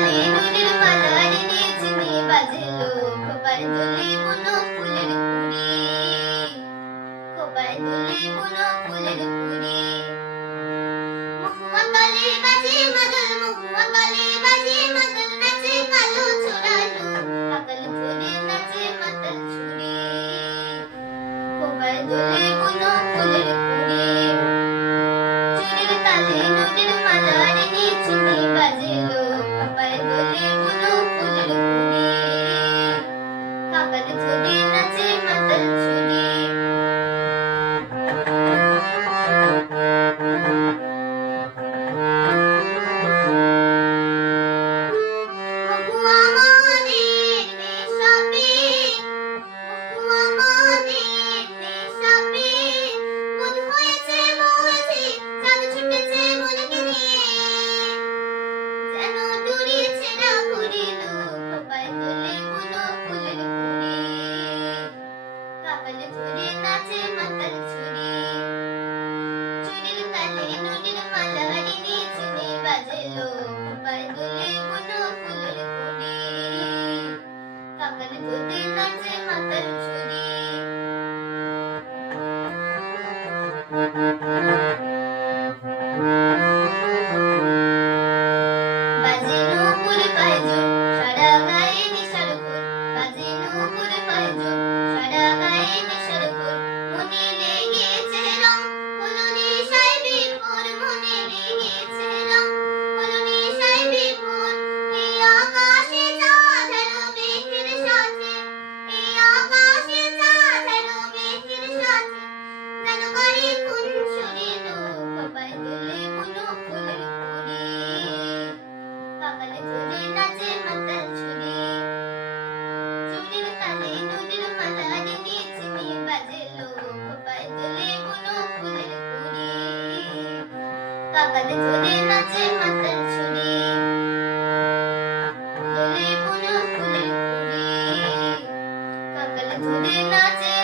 নুনের মালার নেচনে বাজলো খোপার দুলে বুনো ফুলের কুড়ি খোপার দুলে বুনো ফুলের কুড়ি মহুয়া তলে বাজে মাদল মহুয়া তলে বাজে মাদল নাচে কালো ছোড়ালো পাগল ফুলে নাচে মাতাল ছুরি খোপার দুলে বুনো ফুলের কুড়ি চুরির তালে নদীর মালার নিচুনি বাজলো খোপার বাজে কাকালে ঝুলে নাচে মাতাল ছুরি তুলে কোনো ফুলের কুড়ি কাকালে ঝুলে নাচে